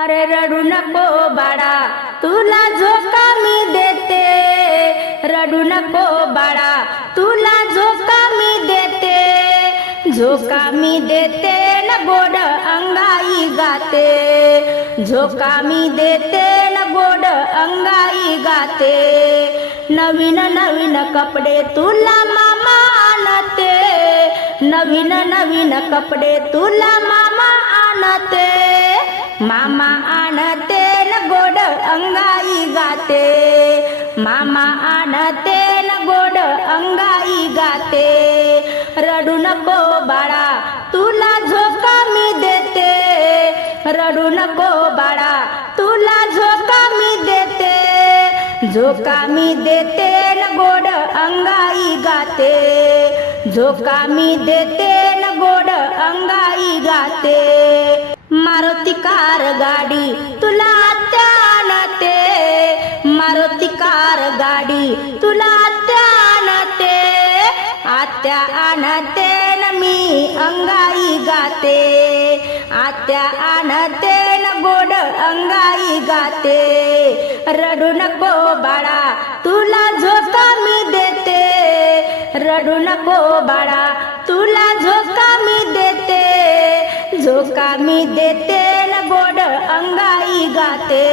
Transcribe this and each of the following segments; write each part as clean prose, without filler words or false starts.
अरे रडू नको बाळा, तुला झोका मी देते. रडू नको बाळा, तुला झोका मी देते. झोका मी देते न गोड अंगाई गाते. झोका मी देते न गोड अंगाई गाते. नवीन नवीन कपडे तुला मामा आणते. नवीन नवीन कपडे तुला मामा आणते. मामा आणते न गोड अंगाई गाते. मामा आणते न गोड अंगाई गाते. रडू नको बाळा, तुला झोका मी देते. रडू नको बाळा, तुला झोका मी देते. झोका मी देते न गोड अंगाई गाते. झोका मी देते न गोड अंगाई गाते. मारुती कार गाडी तुला आत्या आणते. मारुती कार गाडी तुला आत्या आणते. आत्या आणते न मी अंगाई गाते. आत्या आणते न गोड अंगाई गाते. रडू नको बाळा, तुला झोका मी देते. रडू नको बाळा, तुला झोका मी देते. झोका मी देते न गोड अंगाई गाते.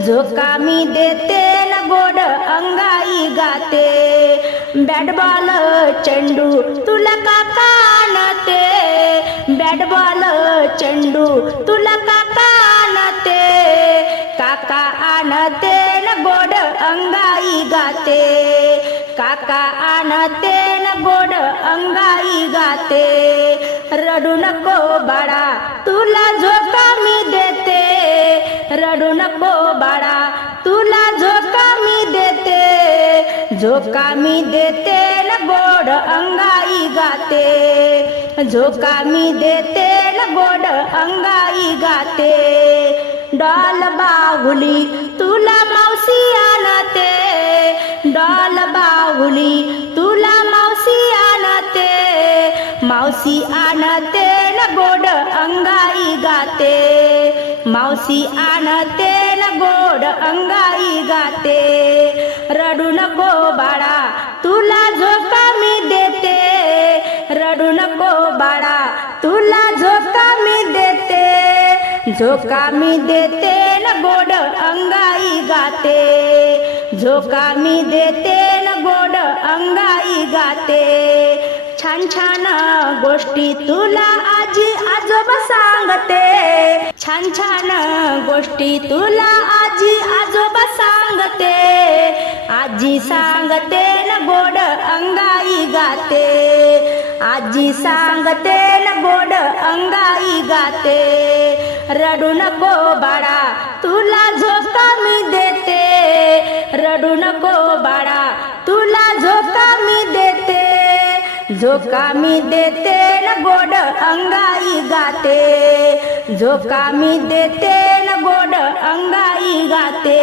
झोका मी देते न गोड अंगाई गाते. बॅट बॉल चेंडू तुला काका आणते. बॅट बॉल चेंडू तुला काका आणते. काका आणते न गोड अंगाई गाते. काका आणते न गोड अंगाई गाते. रडू नको बाळा, तुला झोका मी देते. रडू नको बाळा, तुला झोका मी देते. झोका मी देते न गोड अंगाई गाते. झोका मी देते न गोड अंगाई गाते. डॉल बाहुली तुला मावशी आणते. डॉल बाहुली तुला मावशी आणते. मावशी आणते न गोड अंगाई गाते. मावशी आणते न गोड अंगाई गाते. रडू नको बाळा, तुला झोका मी देते. रडू नको बाळा, तुला झोका मी देते. झोका मी देते न गोड अंगाई गाते. झोका मी देते न गोड अंगाई गाते. छान छान गोष्टी तुला आजी आजोबा सांगते. छान छान गोष्टी तुला आजी आजोबा सांगते. आजी सांगते न गोड अंगाई गाते. आजी सांगते न गोड अंगाई गाते. रडू नको बाळा, तुला झोका मी देते. रडू नको बाळा, तुला झोका मी देते. झोका मी देते न गोड अंगाई गाते. झोका मी देते न गोड अंगाई गाते.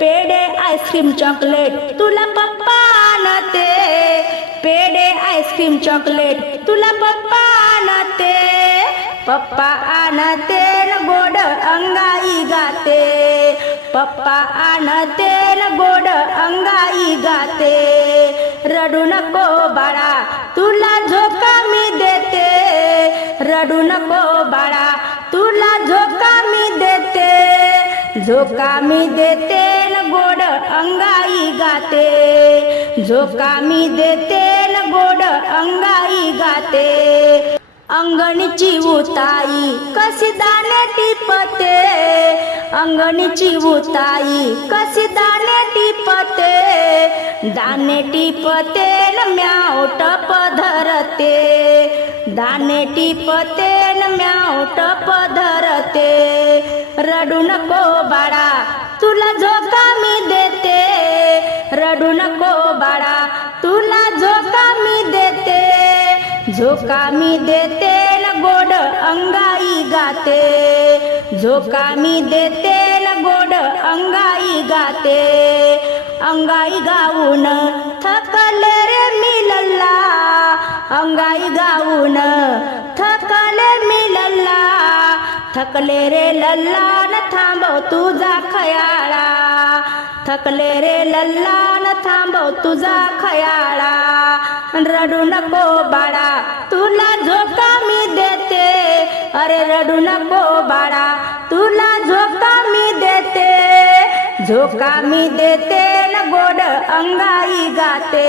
पेढे आईस्क्रीम चॉकलेट तुला पप्पा आणते. पेढे आईस्क्रीम चॉकलेट तुला पप्पा आणते. पप्पा आणते न गोड अंगाई गाते. पप्पा आणते न गोड अंगाई गाते. रडू नको बाळा, तुला झोका मी देते. रडू नको बाळा, तुला झोका मी देते. झोका मी देते न गोड अंगाई गाते. झोका मी देते न गोड अंगाई गाते. अंगणीची उताई कशी दाणे टिपते. अंगणीची उताई कशी दाणे टिपते. दाणे टिपते न म्याव टप धरते. दाणे टिपते न म्याव टप धरते. रडू नको बाळा, तुला झोका मी देते. रडू नको बाळा, तुला झोका मी देते. झोका मी देते न गोड अंगाई गाते. झोका मी देते न गोड अंगाई गाते. अंगाई गाऊन थकले रे मी लल्ला. अंगाई गाऊन थकले मी लल्ला. थकले रे लल्लान थांबव तुझा खयाळा, थकले रे लल्लान थांबव तुझा खयाळा. रडू नको बाळा तुला झोका मी देते, अरे रडू नको बाळा तुला झोका मी देते. झोका मी देते न गोड अंगाई गाते,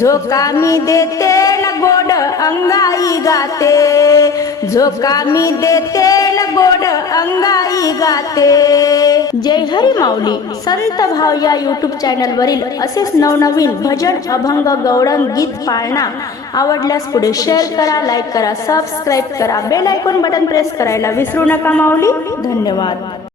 झोका मी देते न गोड अंगाई गाते, झोका मी देते न गोड अंगाई गाते. जय हरी माऊली संत भाव या यूट्यूब चॅनल वरील असेच नवनवीन भजन, अभंग, गवळण, गीत, पाळणा आवडल्यास पुढे शेअर करा, लाईक करा, सबस्क्राईब करा, बेल आयकॉन बटन प्रेस करायला विसरू नका माऊली. धन्यवाद.